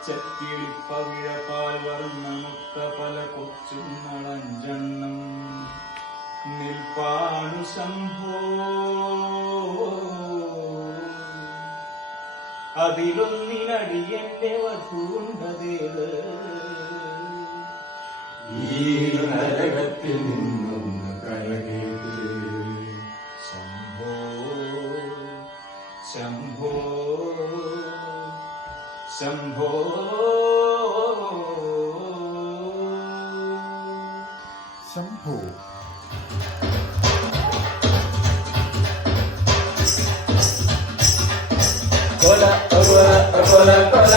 പച്ചക്കിളിപ്പവിഴപാൽ വർണ്ണമുത്ത പല കൊച്ചുങ്ങളഞ്ചെണ്ണം നിൽപ്പാണു ശംഭോ. അതിലൊന്നിനടിയന്റെ വധുണ്ടതേത് ഈ നരകത്തിൽ നിന്നൊന്ന് കരകേത്. ശംഭോ ശംഭോ ശംഭോ. ശംഭോ കൊല കൊല കൊല കൊല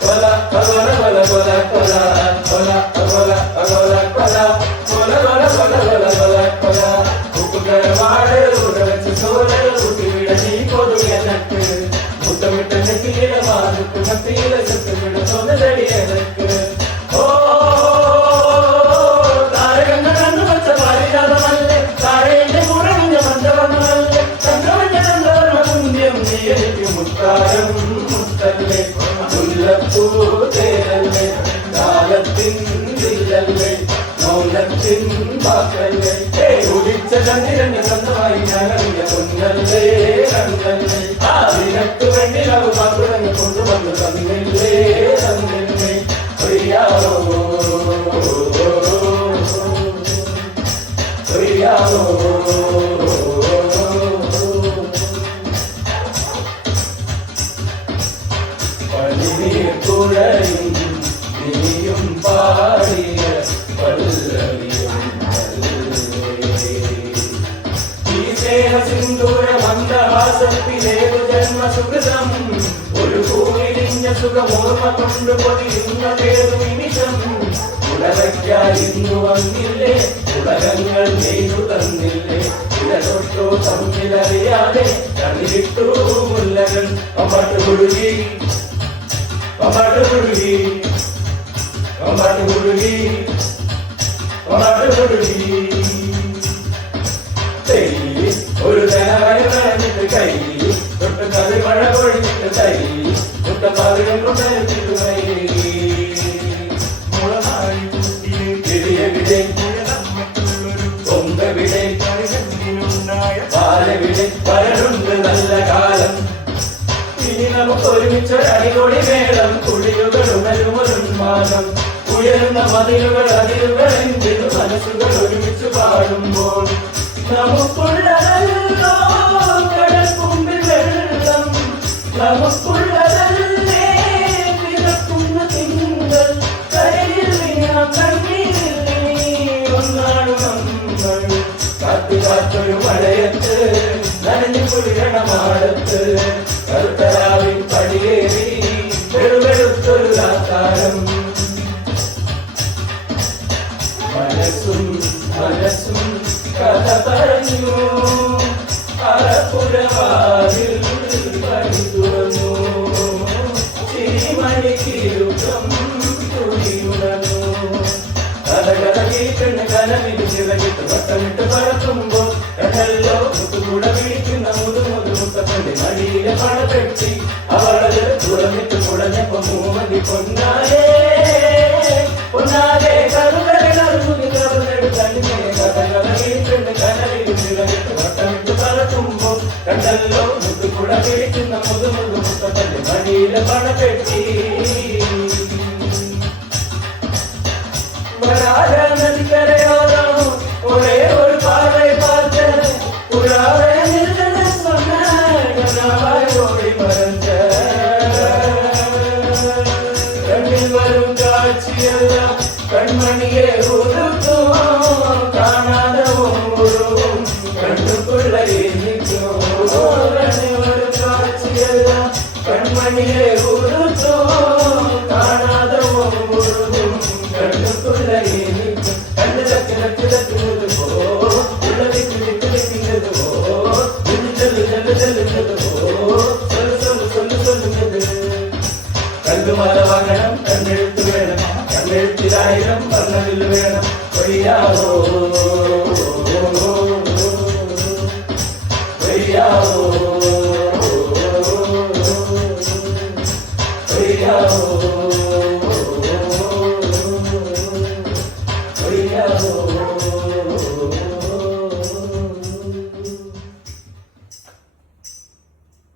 കൊല കൊല കൊല കൊല കൊല കൊല കൊല കൊല കൊല കൊല കൊല കൊല കൊല കൊല കൊല ഉപ്പുകരവാട് ഉടവച്ച് ചോര കുട്ടിവിട നീ കൊതുകനക്ക് മുത്തമിട്ട നെറ്റിയിലെ മാറുക്ക് മത്തിയിലെ ചത്തുവിട തൊന്നതടി എനക്ക്. ഓ താരകങ്ങൾ കണ്ണു വച്ച പാരിജാതമല്ലേ താഴെന്റെ മുറഞ്ഞ മന്ത്രമല്ലേ ചന്ദ്രവന്റെ ചന്ദ്രവർണ്ണ പുണ്യം നീ എനിക്ക് മുത്താരം മുത്തല്ലേ മുല്ലപ്പൂ തേരല്ലേ കാലത്തിൻ വില്ലല്ലേ മൗനത്തിൻ വാക്കല്ലേ ഉദിച്ച ചന്ദ്രന്റെ സ്വന്തമായി ഞാനറിയ പൊന്നല്ലേ കണ്ണല്ലേ നിനക്ക് വേണ്ടി ലവ് മാത്രങ്ങൾ കൊണ്ടുവന്ന് തന്നില്ലേ തന്നില്ലേ അറിയാമോ അറിയാമോ. പണിനീർ കുഴയും നീയും പാടിയ പല്ലവിയും ഈ സ്നേഹ സിന്ദൂര മന്ദഹാസത്തിലേതു ജന്മസുഹൃതം ഒരു പൂവിരിഞ്ഞ സുഖമോർമ്മ കൊണ്ട് പൊതിയുന്നതേതു നിമിഷം. ഉടലയ്ക്കായിരുന്നു വന്നില്ലേ ഉലകങ്ങൾ നെയ്തു തന്നില്ലേ ഇടതൊട്ടോ തമ്മിലറിയാതെ കണ്ണിലിട്ടു മുല്ലകൾ അമ്പാട്ട് കുടുങ്ങി അമ്പാട്ട് കുടുങ്ങി അമ്പാട്ട് കുടുങ്ങി അമ്പാട്ട് കുടുങ്ങി. ഒരു തലവഴിട്ട് കൈ തൊട്ട് കഥ മഴ പൊഴിച്ചിട്ട് കൈ തൊട്ട പതിരം കൊണ്ടിട്ട് കൈ മുളനാഴിവിടെ കൊമ്പവിടെ പാലവിടെ വരരുണ്ട് നല്ല കാലം. ഇനി നമുക്ക് ഒരുമിച്ചൊരടികൊടി മേളം കുഴികളുമരുമരുന്മാനം ഉയരുന്ന മതിലുകൾ അതിരുകൾ എന്തിനു മനസ്സുകൾ ഒരുമിച്ച് പാടുമ്പോൾ നമുക്കുള്ളതല്ലോ കടൽക്കുമ്പിൽ വെള്ളം നമുക്കുള്ളതല്ലേ കിടക്കുന്ന തിങ്കൾ കരയിൽ വീണാം കണ്ണീരിൽ ഒന്നാണ് നമ്മൾ കാത്തു കാത്തൊരു മഴയത്ത് നനഞ്ഞു കുളിരണമാടത്ത് കറുത്തരാവിൻ പടിയേറി വെറുവെടുത്തൊരു ആകാരം. മനസ്സും മനസ്സും കഥ പറഞ്ഞു അറപ്പുരവാതിൽ പണി തുറന്നു ചിരിമണിക്കിരുക്കം തുണിയുണർന്നു കഥകഥ കേൾക്കുന്ന കലവിന് ചിറകിട്ട് വട്ടമിട്ട് പറക്കുമ്പോൾ കടല്ലോ മുത്തുകൂടെ പിടിക്കുന്ന മുതുമുതുമുത്തപ്പന്റെ മടിയിലെ പണപ്പെട്ടി അവളത് തുറന്നിട്ട് കുടഞ്ഞപ്പോ മൂമതി പൊന്നാലേ പൊന്നാലേ കറുകടലറുകുതി കറുകെടുത്ത് അങ്ങനെ കഥകള കേൾക്കുന്ന കലവിന് ചിറകിട്ട് വട്ടമിട്ട് പറക്കുമ്പോ കണ്ടല്ലോ മുത്തുകൂടെ പിടിക്കുന്ന മുതുമുതുമുത്തപ്പന്റെ മടിയിലെ പണപ്പെട്ടി. നദിക്കരയോരോ ഒരേ ഒരു പാറ പാർത്ത് പുരാവേ ഓടി മറഞ്ഞ കണ്ണിൽ വരും കാഴ്ചയല്ല കൺമണിയെ ഉറുത്തോ കാണാതെ ഓടും കണ്ണുകൊള്ള എനിക്കോ കണ്ണിൽ വരും കാഴ്ചയല്ല കൺമണിയെ ഉറുത്തോ കാണാതെ ഓടും കണ്ണുകൊള്ള എനിക്കോ കണ്ണ് തട്ടി തട്ടി തട്ടുന്നത് പോ ഉള്ളതിക്ക് വിട്ട് വെക്കുന്നത് പോ കണ്ടുമല വാങ്ങണം കണ്ണെഴുത്ത് വേണം കണ്ണെഴുത്തിലായിരം വർണ്ണവിൽ വേണം വയ്യാവോ വയ്യാവോ ഒഴിയാവോ